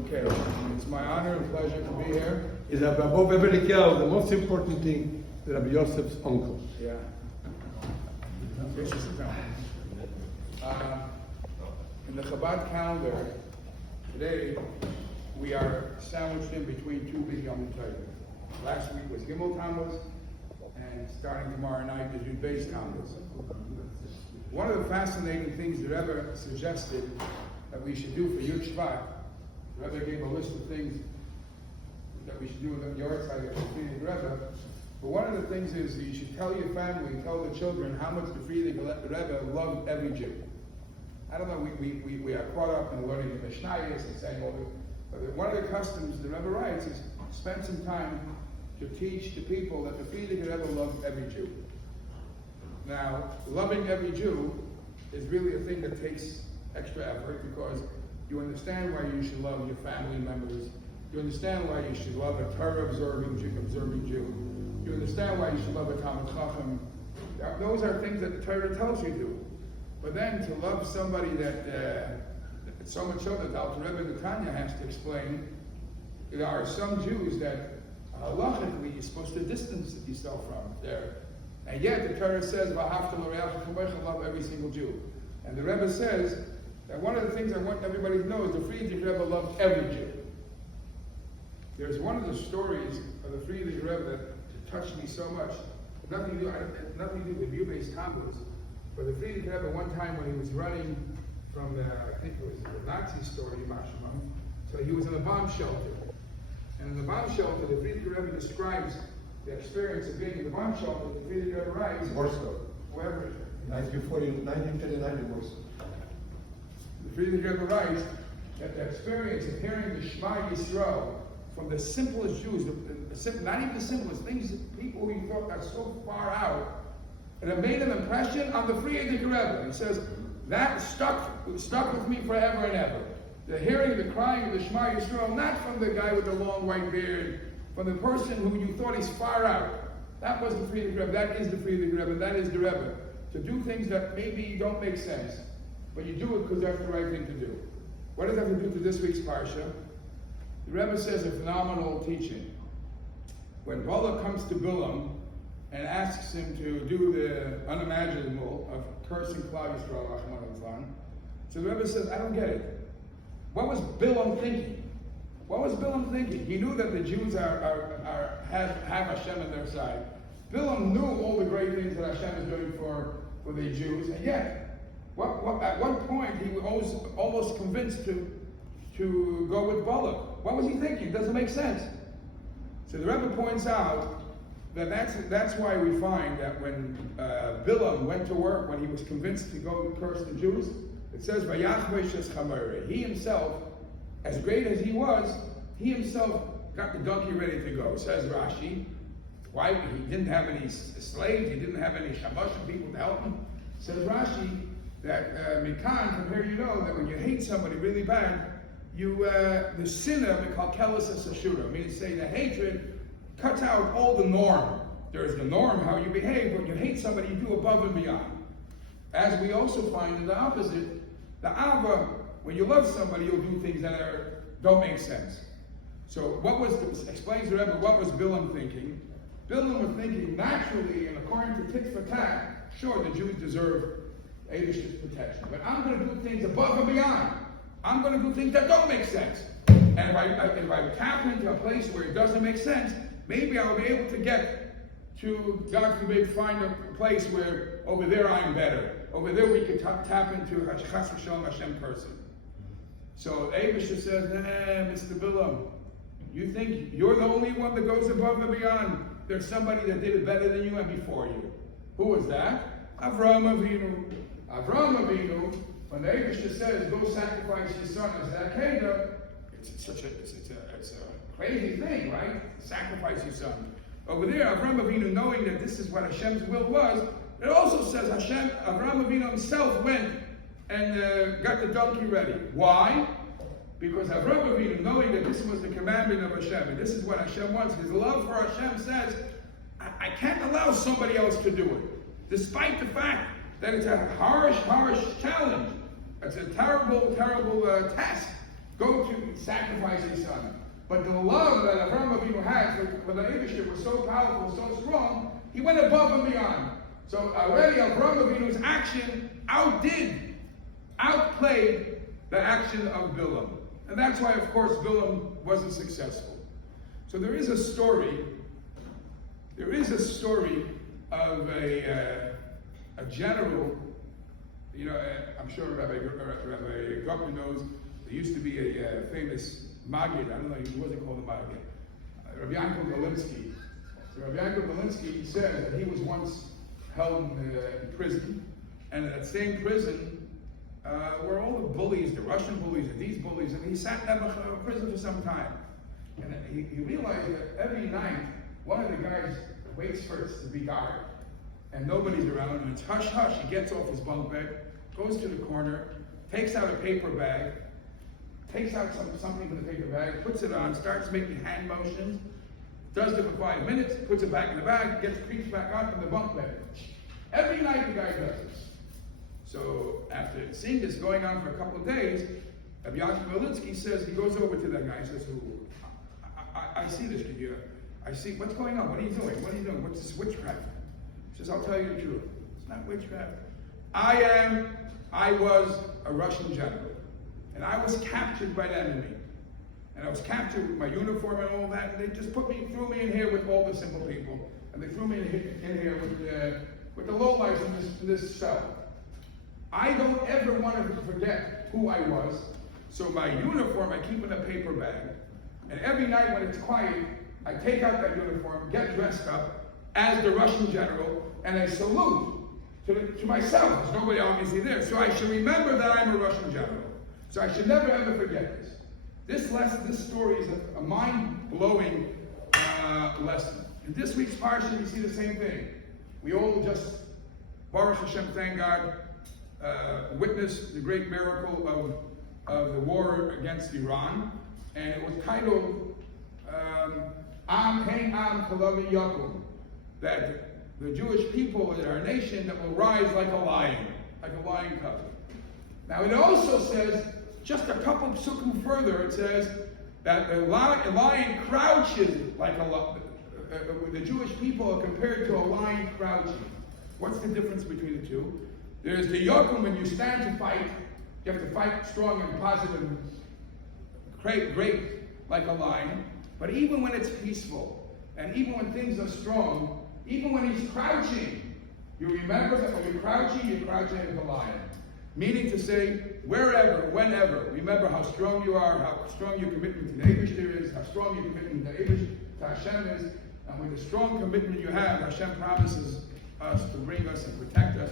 Okay, it's my honor and pleasure to be here. Is that above everything else, the most important thing, that Rabbi Yosef's uncle. Yeah. This is in the Chabad calendar, today we are sandwiched in between two big Yom Tov. Last week was Gimel Tamuz, and starting tomorrow night is Yud Beis Tamuz. One of the fascinating things the Rebbe suggested that we should do for Yud Shvat, the Rebbe gave a list of things that we should do in the Yortzeit of the Friedrich Rebbe. But one of the things is you should tell your family, tell the children how much the Friedrich Rebbe loved every Jew. I don't know, we are caught up in learning the Mishnayos and saying all this, but one of the customs the Rebbe writes is spend some time to teach the people that the Friedrich Rebbe loved every Jew. Now, loving every Jew is really a thing that takes extra effort because you understand why you should love your family members. You understand why you should love a Torah-observing Jew. You understand why you should love a Talmid Chacham. Those are things that the Torah tells you to. But then to love somebody that, so much so that Alter Rebbe Netanya has to explain, there are some Jews that halachically you're supposed to distance yourself from. And yet the Torah says, love every single Jew. And the Rebbe says that one of the things I want everybody to know is the Friedrich Rebbe loved every Jew. There's one of the stories of the Friedrich Rebbe that touched me so much. Nothing to do with Yud Beis Tamuz. But the Friedrich Rebbe, one time when he was running from I think it was the Nazi story, so he was in a bomb shelter. And in the bomb shelter, the Friedrich Rebbe describes the experience of being in the bomb shelter. The Friedrich Rebbe writes, Warsaw. Wherever. 1939 in Warsaw. The Friedrich Rebbe writes that the experience of hearing the Shema Yisrael from the simplest Jews, not even the simplest things, people who thought are so far out, and it made an impression on the Friedrich Rebbe. He says, that stuck with me forever and ever. The hearing, the crying of the Shema Yisrael, not from the guy with the long white beard, from the person who you thought he's far out. That was the Friedrich Rebbe. That is the Friedrich Rebbe. That is the Rebbe. To do things that maybe don't make sense, but you do it because that's the right thing to do. What does that have to do with this week's Parsha? The Rebbe says a phenomenal teaching. When Balak comes to Bilam and asks him to do the unimaginable of cursing Klal Yisrael, so the Rebbe says, I don't get it. What was Bilam thinking? What was Bilam thinking? He knew that the Jews have Hashem on their side. Bilam knew all the great things that Hashem is doing for the Jews, and yet, at what point he was almost convinced to go with Balak. What was he thinking? It doesn't make sense. So the Rebbe points out that that's why we find that when Bilam went to work, when he was convinced to go curse the Jews, it says, he himself, as great as he was, he himself got the donkey ready to go. Says Rashi, why? He didn't have any slaves, he didn't have any shabashim people to help him. Says Rashi that Mikan, from here you know that when you hate somebody really bad, the sinner mekalkelis asashura, meaning to say the hatred cuts out all the norm. There is the norm how you behave. When you hate somebody, you do above and beyond. As we also find in the opposite, the ava, when you love somebody, you'll do things that don't make sense. So explains the Rebbe, what was Bilam thinking? Bilam was thinking naturally, and according to tit for tat, sure, the Jews deserve Eibish's protection, but I'm going to do things above and beyond. I'm going to do things that don't make sense. And if I tap into a place where it doesn't make sense, maybe I'll be able to get to, God forbid, find a place where over there I'm better. Over there we could tap into Chas v'Shalom Hashem person. So Eibush says, Mr. Bilam, you think you're the only one that goes above and beyond? There's somebody that did it better than you and before you. Who was that? Avraham Avinu. Avraham Avinu, when the Eibush says, go sacrifice your son as an Akedah, it's a crazy thing, right? Sacrifice your son. Over there, Avraham Avinu, knowing that this is what Hashem's will was, it also says Avraham Avinu himself went and got the donkey ready. Why? Because Avraham Avinu, knowing that this was the commandment of Hashem, and this is what Hashem wants, his love for Hashem says, I can't allow somebody else to do it. Despite the fact that it's a harsh challenge. It's a terrible task. go to sacrifice his son. But the love that Avraham Avinu had for the Eibishter was so powerful, so strong, he went above and beyond. So already Avraham Avinu's action outplayed the action of Bilam. And that's why, of course, Bilam wasn't successful. So there is a story of a general, you know, I'm sure Rabbi Gopin knows, there used to be a famous Maggid, I don't know, he wasn't called a Maggid, Rabbi Yankel Galinsky. So Rabbi Yankel Galinsky, he said that he was once held in prison, and in that same prison were all the bullies, the Russian bullies, and these bullies, and he sat in prison for some time. And he realized that every night, one of the guys waits first to be guarded, and nobody's around, and it's hush hush. He gets off his bunk bed, goes to the corner, takes out a paper bag, takes out something from the paper bag, puts it on, starts making hand motions, does it for 5 minutes, puts it back in the bag, creeps back up in the bunk bed. Every night the guy does this. So after seeing this going on for a couple of days, Rabbi Yaakov Melinsky says, he goes over to that guy and says, I see this, I see, what's going on? What are you doing? What are you doing? What's this witchcraft? He says, I'll tell you the truth. It's not witchcraft. I was a Russian general, and I was captured by the enemy. And I was captured with my uniform and all that, and they just threw me in here with all the simple people. And they threw me in here with the lowlifes in this cell. I don't ever want to forget who I was, so my uniform I keep in a paper bag. And every night when it's quiet, I take out that uniform, get dressed up as the Russian general, and I salute to myself. There's nobody obviously there, so I should remember that I'm a Russian general. So I should never ever forget this. This story is a mind-blowing lesson. In this week's parsha, you see the same thing. We all just, Baruch Hashem, thank God, witnessed the great miracle of the war against Iran, and it was titled Am Hein Am Kalavi Yakum, that the Jewish people in our nation that will rise like a lion cub. Now it also says, just a couple of psukim further, it says that the lion crouches like a lion. The Jewish people are compared to a lion crouching. What's the difference between the two? There's the yakum, when you stand to fight, you have to fight strong and positive, great like a lion. But even when it's peaceful, and even when things are strong, even when he's crouching, you remember that when you're crouching like a lion. Meaning to say, wherever, whenever, remember how strong you are, how strong your commitment to the Eibishter is, how strong your commitment to Hashem is, and with the strong commitment you have, Hashem promises us to bring us and protect us